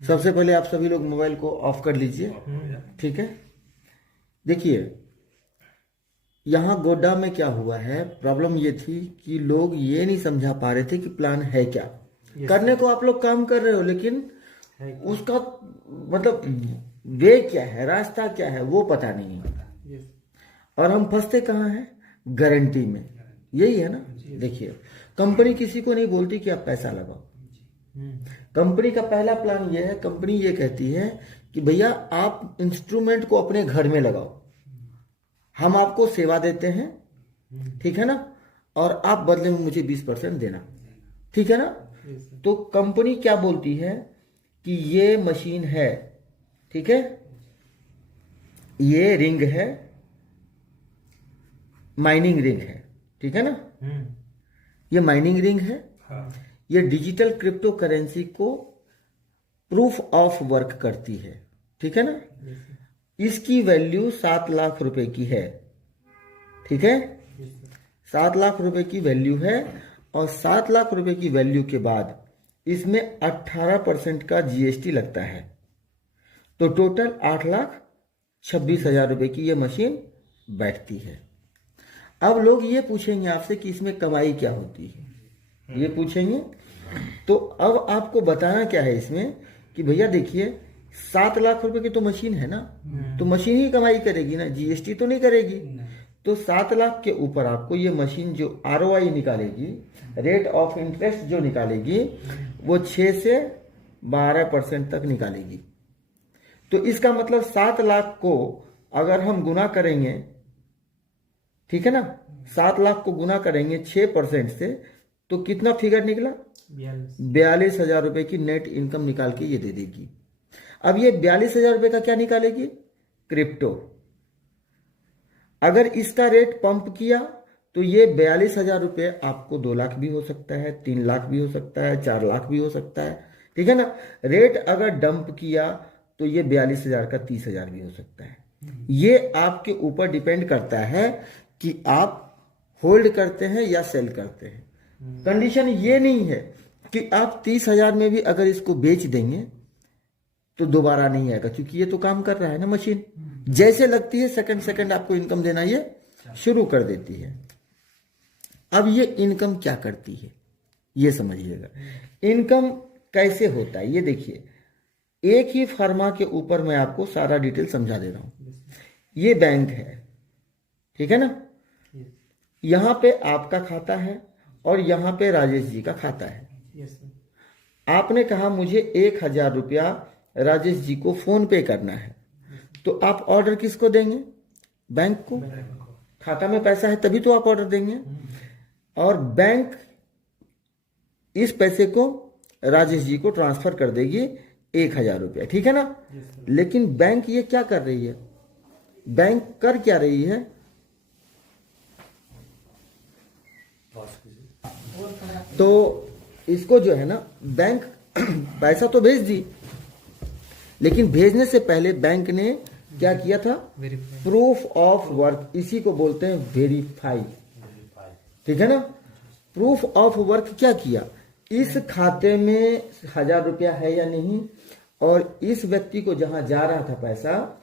सबसे पहले आप सभी लोग मोबाइल को ऑफ कर लीजिए। ठीक है, देखिए यहाँ गोड्डा में क्या हुआ है, प्रॉब्लम ये थी कि लोग ये नहीं समझा पा रहे थे कि प्लान है क्या। करने को आप लोग काम कर रहे हो, लेकिन उसका मतलब वे क्या है, रास्ता क्या है, वो पता नहीं है। और हम फंसते कहाँ हैं, गारंटी में। यही है ना। देखिए कंपनी किसी को नहीं बोलती कि आप पैसा लगाओ। कंपनी का पहला प्लान ये है, कंपनी ये कहती है कि भैया आप इंस्ट्रूमेंट को अपने घर में लगाओ, हम आपको सेवा देते हैं, ठीक है ना, और आप बदले में मुझे 20% देना, ठीक है ना। तो कंपनी क्या बोलती है कि ये मशीन है, ठीक है, ये रिंग है, माइनिंग रिंग है, ठीक है ना, ये माइनिंग रिंग है। ये डिजिटल क्रिप्टो करेंसी को प्रूफ ऑफ वर्क करती है, ठीक है ना। इसकी वैल्यू 7 लाख रुपए की है, ठीक है, 7 लाख रुपए की वैल्यू है। और 7 लाख रुपए की वैल्यू के बाद इसमें 18% का जीएसटी लगता है, तो टोटल 8,26,000 रुपए की ये मशीन बैठती है। अब लोग ये पूछेंगे आपसे कि इसमें कमाई क्या होती है, ये पूछेंगे। तो अब आपको बताना क्या है इसमें कि भैया देखिए 7 लाख रुपए की तो मशीन है ना, तो मशीन ही कमाई करेगी ना, जीएसटी तो नहीं करेगी। तो 7 लाख के ऊपर आपको ये मशीन जो आरओआई निकालेगी, रेट ऑफ इंटरेस्ट जो निकालेगी, वो 6 से 12% तक निकालेगी। तो इसका मतलब 7 लाख को अगर हम गुना करेंगे, ठीक है ना, 7 लाख को गुना करेंगे 6% से, तो कितना फिगर निकला, 42,000 रुपए की नेट इनकम निकाल के ये दे देगी। अब ये 42,000 रुपए का क्या निकालेगी, क्रिप्टो। अगर इसका रेट पंप किया तो ये 42,000 रुपये आपको 2 लाख भी हो सकता है, 3 लाख भी हो सकता है, 4 लाख भी हो सकता है, ठीक है ना। रेट अगर डंप किया तो ये 42,000 का 30,000 भी हो सकता है। ये आपके ऊपर डिपेंड करता है कि आप होल्ड करते हैं या सेल करते हैं। कंडीशन ये नहीं है कि आप 30,000 में भी अगर इसको बेच देंगे तो दोबारा नहीं आएगा, क्योंकि ये तो काम कर रहा है ना मशीन। जैसे लगती है सेकंड सेकंड आपको इनकम देना ये शुरू कर देती है। अब ये इनकम क्या करती है ये समझिएगा। इनकम कैसे होता है ये देखिए, एक ही फर्मा के ऊपर मैं आपको सारा डिटेल समझा दे रहा हूं। ये बैंक है, ठीक है ना, यहां पे आपका खाता है और यहां पे राजेश जी का खाता है। आपने कहा मुझे 1,000 रुपया राजेश जी को फोन पे करना है, तो आप ऑर्डर किसको देंगे, बैंक को। खाता में पैसा है तभी तो आप ऑर्डर देंगे, और बैंक इस पैसे को राजेश जी को ट्रांसफर कर देगी 1,000 रुपया, ठीक है ना। लेकिन बैंक ये क्या कर रही है, बैंक कर क्या रही है, तो इसको जो है ना बैंक पैसा तो भेज दी, लेकिन भेजने से पहले बैंक ने क्या किया था, प्रूफ ऑफ वर्क, इसी को बोलते हैं वेरीफाई, ठीक है ना। प्रूफ ऑफ वर्क क्या किया, इस खाते में 1,000 रुपया है या नहीं, और इस व्यक्ति को जहां जा रहा था पैसा,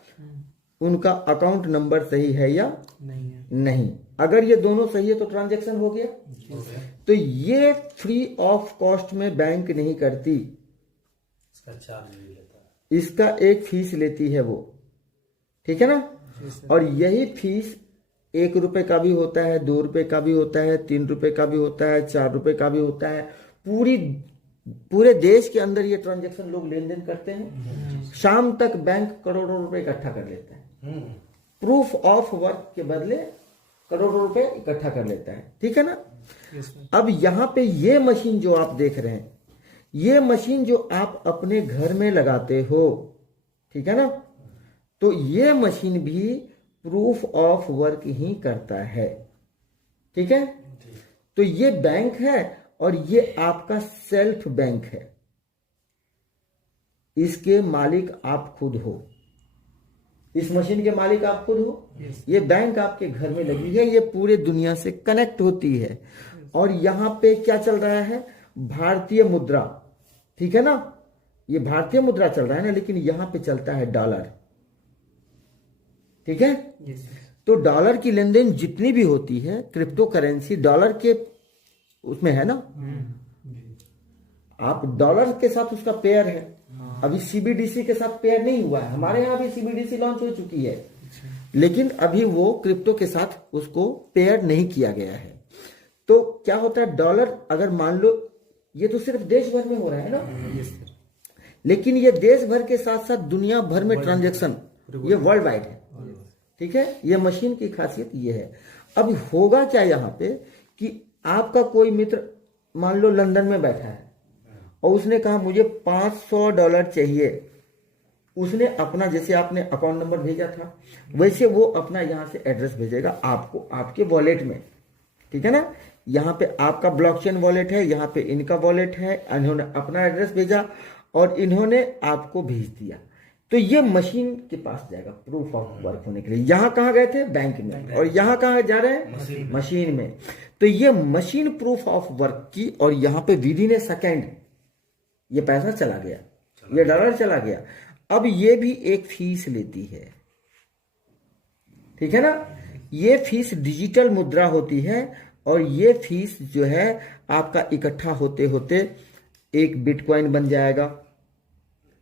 उनका अकाउंट नंबर सही है या नहीं। अगर ये दोनों सही है तो ट्रांजैक्शन हो गया। तो ये फ्री ऑफ कॉस्ट में बैंक नहीं करती, इसका चार्ज भी लेता है, इसका एक फीस लेती है वो, ठीक है ना। और यही फीस 1 रुपए का भी होता है, 2 रुपए का भी होता है, 3 रुपए का भी होता है, 4 रुपए का भी होता है। पूरे देश के अंदर ये ट्रांजैक्शन लोग लेन देन करते हैं। शाम तक बैंक करोड़ों रुपए इकट्ठा कर लेता है, प्रूफ ऑफ वर्क के बदले करोड़ों रुपए इकट्ठा कर लेता है, ठीक है ना। अब यहां पे ये मशीन जो आप देख रहे हैं, ये मशीन जो आप अपने घर में लगाते हो, ठीक है ना, तो ये मशीन भी प्रूफ ऑफ वर्क ही करता है, ठीक है। तो ये बैंक है और ये आपका सेल्फ बैंक है, इसके मालिक आप खुद हो, इस मशीन के मालिक आप खुद हो। ये बैंक आपके घर में लगी है, ये पूरे दुनिया से कनेक्ट होती है। और यहां पे क्या चल रहा है, भारतीय मुद्रा, ठीक है ना, ये भारतीय मुद्रा चल रहा है ना, लेकिन यहां पे चलता है डॉलर। ठीक है। Yes sir. तो डॉलर की लेन देन जितनी भी होती है क्रिप्टो करेंसी डॉलर के उसमें है ना, आप डॉलर के साथ उसका पेयर है। अभी सीबीडीसी के साथ पेयर नहीं हुआ है, हमारे यहाँ भी सीबीडीसी लॉन्च हो चुकी है, लेकिन अभी वो क्रिप्टो के साथ उसको पेयर नहीं किया गया है। तो क्या होता है, डॉलर अगर मान लो, ये तो सिर्फ देश भर में हो रहा है ना, यस सर। लेकिन ये देश भर के साथ साथ दुनिया भर में ट्रांजैक्शन, ये वर्ल्ड वाइड है। ठीक है, ये मशीन की खासियत ये है। अब होगा क्या यहाँ पे कि आपका कोई मित्र मान लो लंदन में बैठा है और उसने कहा मुझे $500 चाहिए। उसने अपना, जैसे आपने अकाउंट नंबर भेजा था, वैसे वो अपना यहाँ से एड्रेस भेजेगा आपको, आपके वॉलेट में। ठीक है ना, यहाँ पे आपका ब्लॉकचेन वॉलेट है, यहाँ पे इनका वॉलेट है, इन्होंने अपना एड्रेस भेजा और इन्होंने आपको भेज दिया। तो ये मशीन के पास जाएगा प्रूफ ऑफ वर्क होने के लिए। यहाँ कहाँ गए थे, बैंक में, और यहाँ कहाँ जा रहे हैं, मशीन में। तो ये मशीन प्रूफ ऑफ वर्क की, और यहाँ पे विद इन ए सेकेंड ये पैसा चला गया, ये डॉलर चला गया। अब ये भी एक फीस लेती है। ठीक है ना, ये फीस डिजिटल मुद्रा होती है, और ये फीस जो है आपका इकट्ठा होते होते एक बिटकॉइन बन जाएगा।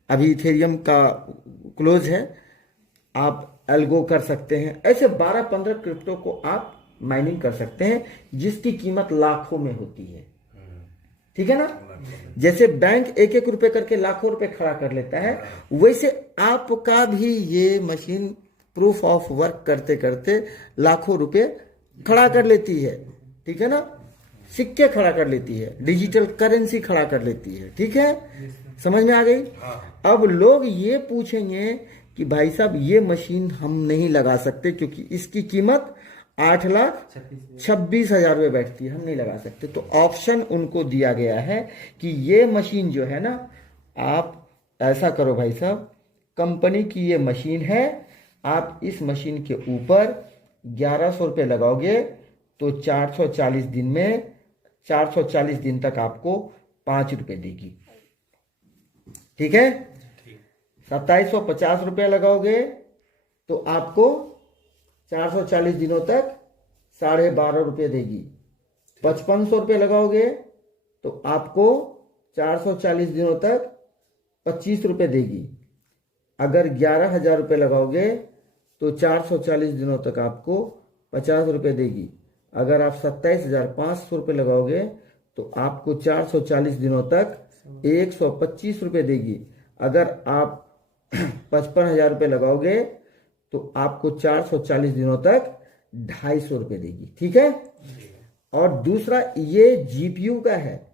अभी इथेरियम का क्लोज है, आप एल्गो कर सकते हैं। ऐसे 12-15 क्रिप्टो को आप माइनिंग कर सकते हैं, जिसकी कीमत लाखों में होती है। ठीक है ना, जैसे बैंक 1-1 रुपए करके लाखों रुपए खड़ा कर लेता है, वैसे आपका भी ये मशीन प्रूफ ऑफ वर्क करते करते लाखों रुपए खड़ा कर लेती है। ठीक है ना, सिक्के खड़ा कर लेती है, डिजिटल करेंसी खड़ा कर लेती है। ठीक है, समझ में आ गई। अब लोग ये पूछेंगे कि भाई साहब ये मशीन हम नहीं लगा सकते क्योंकि इसकी कीमत 8,26,000 रुपये बैठती है, हम नहीं लगा सकते। तो ऑप्शन उनको दिया गया है कि ये मशीन जो है ना, आप ऐसा करो भाई साहब, कंपनी की ये मशीन है, आप इस मशीन के ऊपर 1100 रुपये लगाओगे तो 440 दिन में, 440 दिन तक आपको 5 रुपये देगी। ठीक है, 2750 रुपये लगाओगे तो आपको 440 दिनों तक 12.5 रुपये देगी। 5500 रुपये लगाओगे तो आपको 440 दिनों तक 25 रुपये देगी। अगर 11,000 रुपये लगाओगे तो 440 दिनों तक आपको 50 रुपये देगी। अगर आप 27,500 रुपये लगाओगे तो आपको 440 दिनों तक 125 रुपये देगी। अगर आप 55,000 रुपये लगाओगे तो आपको 440 दिनों तक 250 रुपये देगी। ठीक है, और दूसरा ये जीपीयू का है,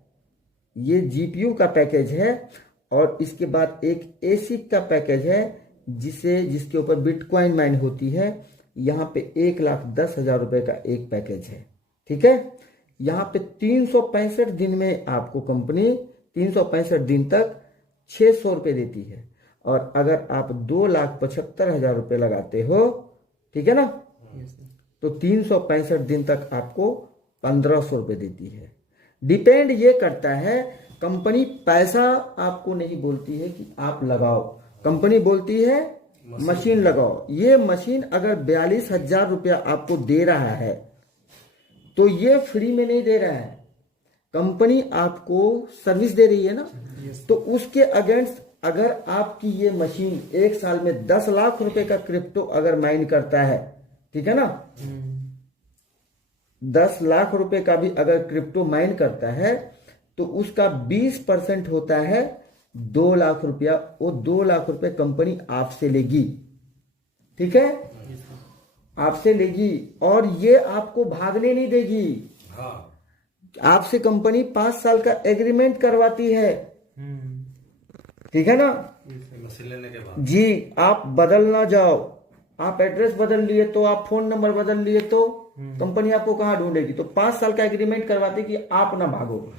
ये जीपीयू का पैकेज है, और इसके बाद एक एसिक का पैकेज है जिसके ऊपर बिटकॉइन माइन होती है। यहाँ पे 1,10,000 रुपये का एक पैकेज है। ठीक है, यहाँ पे 365 दिन में आपको कंपनी 365 दिन तक 600 रुपये देती है, और अगर आप 2,75,000 रुपये लगाते हो, ठीक है ना, तो 365 दिन तक आपको 1,500 रुपये देती है। डिपेंड ये करता है, कंपनी पैसा आपको नहीं बोलती है कि आप लगाओ, कंपनी बोलती है मशीन लगाओ। ये मशीन अगर 42,000 रुपया आपको दे रहा है तो ये फ्री में नहीं दे रहा है, कंपनी आपको सर्विस दे रही है ना। तो उसके अगेंस्ट अगर आपकी ये मशीन एक साल में 10 लाख रुपए का क्रिप्टो अगर माइन करता है, ठीक है ना, 10 लाख रुपए का भी अगर क्रिप्टो माइन करता है तो उसका 20% होता है 2 लाख रुपया। वो 2 लाख रुपए कंपनी आपसे लेगी। ठीक है, आपसे लेगी, और ये आपको भागने नहीं देगी। आपसे कंपनी 5 साल का एग्रीमेंट करवाती है। ठीक है ना, मशीन लेने के बाद जी, आप बदल ना जाओ। आप एड्रेस बदल लिए तो, आप फोन नंबर बदल लिए तो कंपनी आपको कहाँ ढूंढेगी। तो 5 साल का एग्रीमेंट करवाती कि आप ना भागो।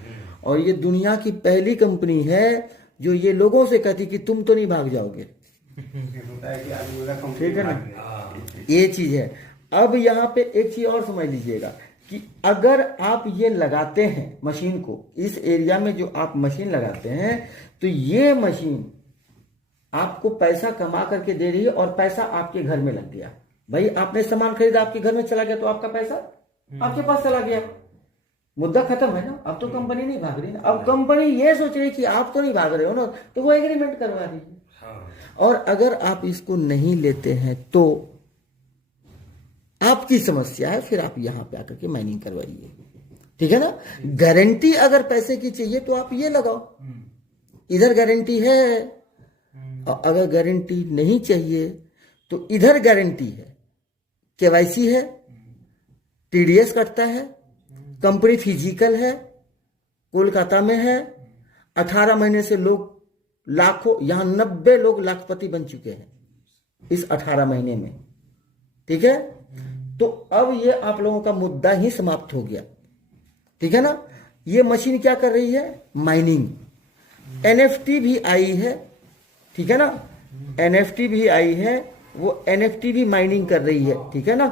और ये दुनिया की पहली कंपनी है जो ये लोगों से कहती कि तुम तो नहीं भाग जाओगे। ठीक है ना, ये चीज है। अब यहाँ पे एक चीज और समझ लीजिएगा, कि अगर आप ये लगाते हैं मशीन को, इस एरिया में जो आप मशीन लगाते हैं, तो ये मशीन आपको पैसा कमा करके दे रही है और पैसा आपके घर में लग गया। भाई आपने सामान खरीदा, आपके घर में चला गया, तो आपका पैसा आपके पास चला गया, मुद्दा खत्म है ना। अब तो कंपनी नहीं भाग रही ना, अब कंपनी ये सोच रही कि आप तो नहीं भाग रहे हो ना, तो वो एग्रीमेंट करवा रही है। और अगर आप इसको नहीं लेते हैं तो आपकी समस्या है, फिर आप यहां पे आकर के माइनिंग करवाइए, ठीक है ना। गारंटी अगर पैसे की चाहिए तो आप ये लगाओ, इधर गारंटी है, और अगर गारंटी नहीं चाहिए तो इधर गारंटी है, केवाईसी है, टीडीएस कटता है, कंपनी फिजिकल है, कोलकाता में है, 18 महीने से लोग लाखों, यहां 90 लोग लाखपति बन चुके हैं इस 18 महीने में, ठीक है। तो अब ये आप लोगों का मुद्दा ही समाप्त हो गया, ठीक है ना। ये मशीन क्या कर रही है? माइनिंग। एनएफटी भी आई है, ठीक है ना, एनएफटी भी आई है, वो एनएफटी भी माइनिंग कर रही है, ठीक है ना।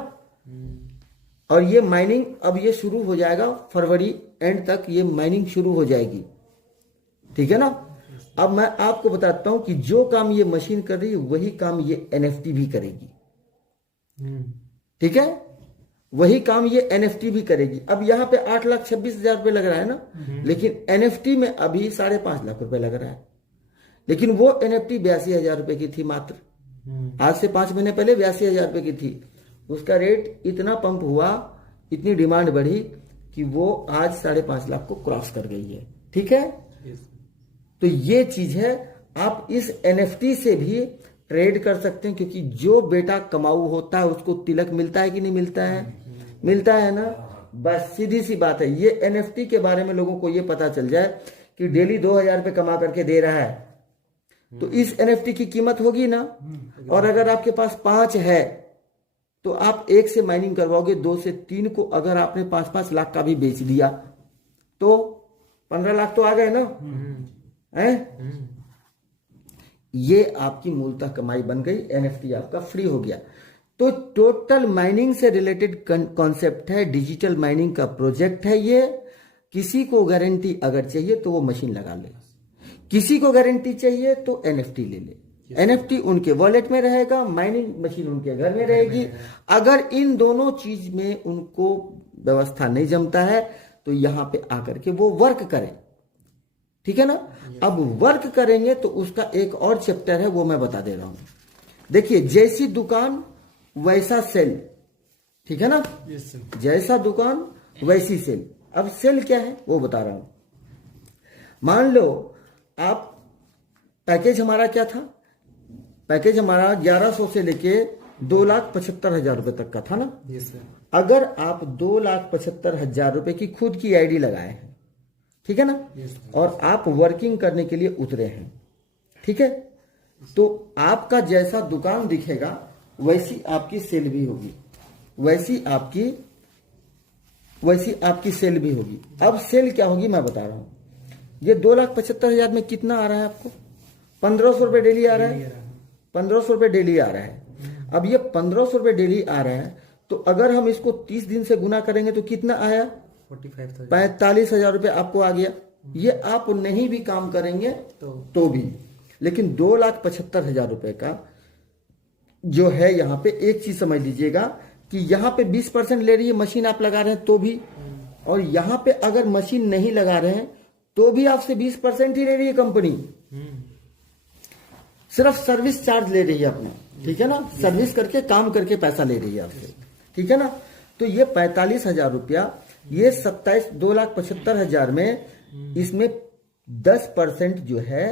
और ये माइनिंग अब ये शुरू हो जाएगा, फरवरी एंड तक ये माइनिंग शुरू हो जाएगी, ठीक है ना। अब मैं आपको बताता हूं कि जो काम ये मशीन कर रही है वही काम ये एनएफटी भी करेगी, ठीक है, वही काम ये एनएफटी भी करेगी। अब यहां पे 8,26,000 रुपये लग रहा है ना, लेकिन एनएफटी में अभी 5.5 लाख रुपए लग रहा है। लेकिन वो एनएफटी 82,000 रुपए की थी मात्र, आज से 5 महीने पहले 82,000 रुपए की थी। उसका रेट इतना पंप हुआ, इतनी डिमांड बढ़ी कि वो आज 5.5 लाख को क्रॉस कर गई है, ठीक है। तो ये चीज है, आप इस एनएफटी से भी ट्रेड कर सकते हैं, क्योंकि जो बेटा कमाऊ होता है उसको तिलक मिलता है कि नहीं मिलता है? मिलता है ना। बस सीधी सी बात है। ये एनएफटी के बारे में लोगों को ये पता चल जाए कि डेली 2,000 रुपये कमा करके दे रहा है, तो इस एनएफटी की कीमत होगी ना। और अगर आपके पास 5 है तो आप 1 से माइनिंग करवाओगे, 2 से 3 को अगर आपने 5-5 लाख का भी बेच दिया तो 15 लाख तो आ गए ना, हैं? ये आपकी मूलतः कमाई बन गई, एनएफटी आपका फ्री हो गया। तो टोटल माइनिंग से रिलेटेड कॉन्सेप्ट है, डिजिटल माइनिंग का प्रोजेक्ट है ये। किसी को गारंटी अगर चाहिए तो वो मशीन लगा ले, किसी को गारंटी चाहिए तो एनएफटी ले ले। एनएफटी उनके वॉलेट में रहेगा, माइनिंग मशीन उनके घर में रहेगी। अगर इन दोनों चीज में उनको व्यवस्था नहीं जमता है तो यहां पे आकर के वो वर्क करें, ठीक है ना। अब वर्क करेंगे तो उसका एक और चैप्टर है, वो मैं बता दे रहा हूं। देखिए, जैसी दुकान वैसा सेल, ठीक है ना, जैसा दुकान वैसी सेल। अब सेल क्या है वो बता रहा हूं। मान लो आप, पैकेज हमारा क्या था? पैकेज हमारा 1100 से लेके 2,75,000 रुपए तक का था ना। अगर आप 2,75,000 रुपए की खुद की आईडी लगाए हैं, ठीक है ना, और आप वर्किंग करने के लिए उतरे हैं, ठीक है, तो आपका जैसा दुकान दिखेगा वैसी आपकी सेल भी होगी, वैसी आपकी सेल भी होगी। अब सेल क्या होगी मैं बता रहा हूं। ये 2,75,000 में कितना आ रहा है आपको? 1,500 रुपए डेली आ रहा है, 1,500 रुपए डेली आ रहा है। अब ये 1,500 रुपए डेली आ रहा है, तो अगर हम इसको 30 दिन से गुना करेंगे तो कितना आया? 45,000 रुपए आपको आ गया। ये आप नहीं भी काम करेंगे तो भी, लेकिन 2,75,000 रुपए का जो है यहाँ पे, एक चीज समझ लीजिएगा कि यहाँ पे 20% ले रही है मशीन, आप लगा रहे हैं तो भी, और यहाँ पे अगर मशीन नहीं लगा रहे हैं तो भी आपसे 20% ही ले रही है कंपनी। सिर्फ सर्विस चार्ज ले रही है अपना, ठीक है ना, सर्विस करके काम करके पैसा ले रही है आपसे, ठीक है ना। तो ये 45,000 रुपया, ये 2,75,000 में, इसमें 10% जो है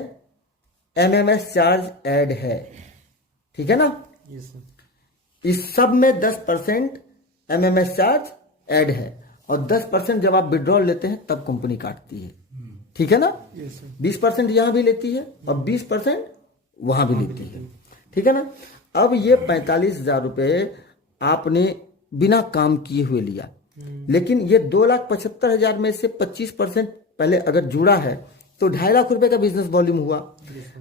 एमएमएस चार्ज ऐड है, ठीक है ना। इस सब में 10% एमएमएस चार्ज ऐड है, और 10% जब आप विड्रॉल लेते हैं तब कंपनी काटती है, ठीक है ना। 20% यहां भी लेती है और 20% वहां भी लेती है, ठीक है ना। अब ये 45,000 रुपए आपने बिना काम किए हुए लिया, लेकिन ये 2,75,000 में से 25% पहले अगर जुड़ा है तो 2.5 लाख रुपए का बिजनेस वॉल्यूम हुआ।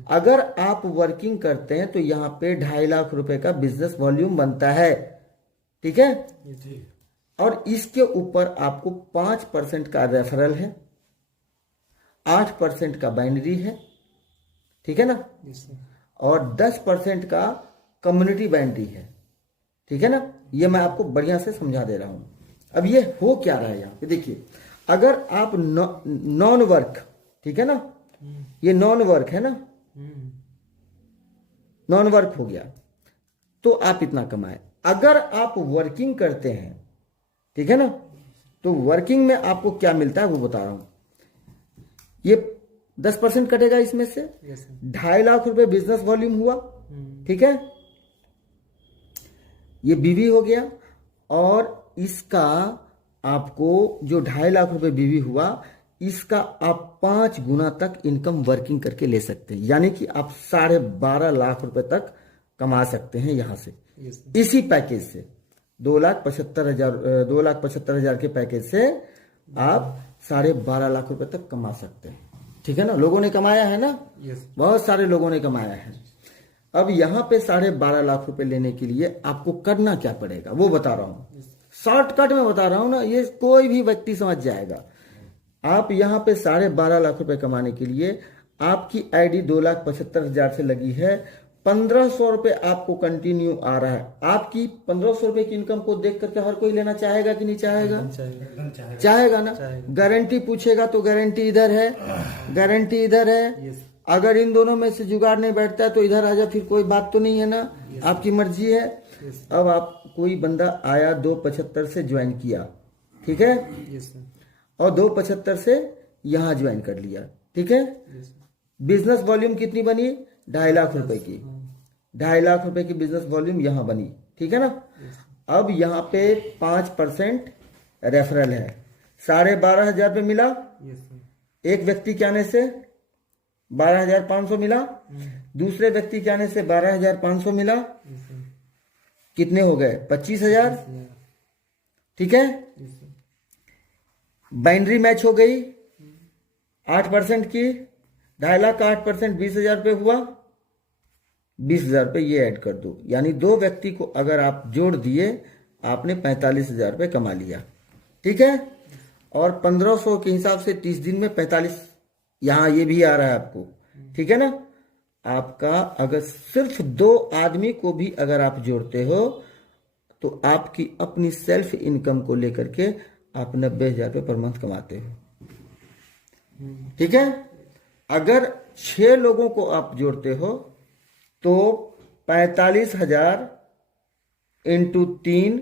अगर आप वर्किंग करते हैं तो यहाँ पे 2.5 लाख रुपए का बिजनेस वॉल्यूम बनता है, ठीक है। और इसके ऊपर आपको 5% का रेफरल है, 8% का बाइनरी है, ठीक है ना, और 10% का कम्युनिटी बाइनरी है, ठीक है ना। ये मैं आपको बढ़िया से समझा दे रहा हूं। अब ये हो क्या रहा है यहाँ पे देखिए, अगर आप नॉन वर्क, ठीक है ना, ये नॉन वर्क है ना, नॉन वर्क हो गया तो आप इतना कमाए। अगर आप वर्किंग करते हैं, ठीक है ना, तो वर्किंग में आपको क्या मिलता है वो बता रहा हूं। ये 10% कटेगा इसमें से, 2.5 लाख रुपए बिजनेस वॉल्यूम हुआ, ठीक है, ये बीवी हो गया। और इसका आपको जो 2.5 लाख रुपए बीवी हुआ, इसका आप 5 गुना तक इनकम वर्किंग करके ले सकते हैं, यानी कि आप 12.5 लाख रुपए तक कमा सकते हैं यहां से, इसी पैकेज से। 2,75,000 के पैकेज से आप 12.5 लाख रुपए तक कमा सकते हैं, ठीक है ना। लोगों ने कमाया है ना, बहुत सारे लोगों ने कमाया है। अब यहां पे 12.5 लाख रुपए लेने के लिए आपको करना क्या पड़ेगा वो बता रहा हूं, शॉर्टकट में बता रहा हूं ना, ये कोई भी व्यक्ति समझ जाएगा। आप यहां पे 12.5 लाख रुपए कमाने के लिए आपकी आईडी 2,75,000 से लगी है, 1,500 रुपए आपको कंटिन्यू आ रहा है। आपकी 1,500 रुपए की इनकम को देख करके हर कोई लेना चाहेगा कि नहीं चाहेगा? चाहेगा ना। गारंटी पूछेगा तो गारंटी इधर है, गारंटी इधर है। अगर इन दोनों में से जुगाड़ नहीं बैठता है तो इधर आ जा, फिर कोई बात तो नहीं है ना, आपकी मर्जी है। अब आप कोई बंदा आया 2,75 से ज्वाइन किया, ठीक है, और 2,75 से यहां ज्वाइन कर लिया, ठीक है। बिजनेस वॉल्यूम कितनी बनी? 2.5 लाख रुपए की, 2.5 लाख रुपए की बिजनेस वॉल्यूम यहां बनी, ठीक है ना। अब यहां पे 5% रेफरल है, 12,500 रुपये मिला एक व्यक्ति के आने से, 12,500 मिला, दूसरे व्यक्ति के आने से 12,500 मिला, कितने हो गए? 25,000, ठीक है। बाइनरी मैच हो गई 8% की, 2.5 लाख का 8% 20,000 रुपये हुआ, 20,000 रुपये ये ऐड कर दो, यानी 2 व्यक्ति को अगर आप जोड़ दिए आपने 45,000 रुपये कमा लिया, ठीक है। और 1,500 के हिसाब से 30 दिन में 45, यहां ये भी आ रहा है आपको, ठीक है ना। आपका अगर सिर्फ 2 आदमी को भी अगर आप जोड़ते हो तो आपकी अपनी सेल्फ इनकम को लेकर के आप 90,000 रुपये पर मंथ कमाते हो, ठीक है। अगर 6 लोगों को आप जोड़ते हो तो 45,000 इंटू 3,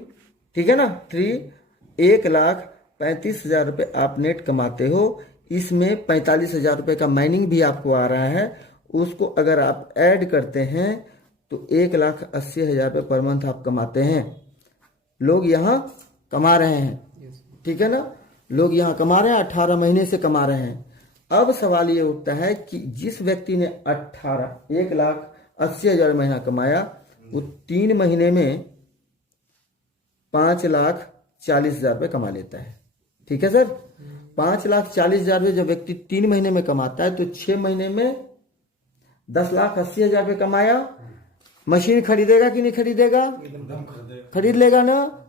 ठीक है ना, 3, 1,35,000 रुपये आप नेट कमाते हो। इसमें 45,000 रुपये का माइनिंग भी आपको आ रहा है, उसको अगर आप ऐड करते हैं तो 1,80,000 रुपये पर मंथ आप कमाते हैं। लोग यहाँ कमा रहे हैं, ठीक है ना, लोग यहाँ कमा रहे हैं, 18 महीने से कमा रहे हैं। अब सवाल ये उठता है कि जिस व्यक्ति ने 1,80,000 महीना कमाया, वो 3 महीने में 5,40,000 रुपये कमा लेता है, ठीक है सर। 5,40,000 रुपये जब व्यक्ति 3 महीने में कमाता है तो 6 महीने में 10,80,000 रुपये कमाया। मशीन खरीदेगा कि नहीं खरीदेगा? खरीद लेगा ना,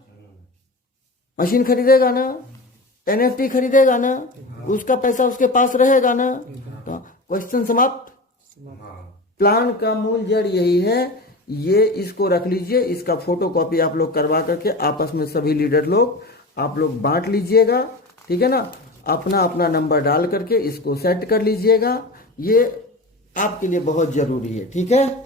मशीन खरीदेगा ना, NFT खरीदेगा ना, उसका पैसा उसके पास रहेगा ना। तो क्वेश्चन समाप्त। प्लान का मूल जड़ यही है, ये इसको रख लीजिए, इसका फोटो कॉपी आप लोग करवा करके आपस में सभी लीडर लोग आप लोग बांट लीजिएगा, ठीक है ना। अपना अपना नंबर डाल करके इसको सेट कर लीजिएगा, ये आपके लिए बहुत जरूरी है, ठीक है।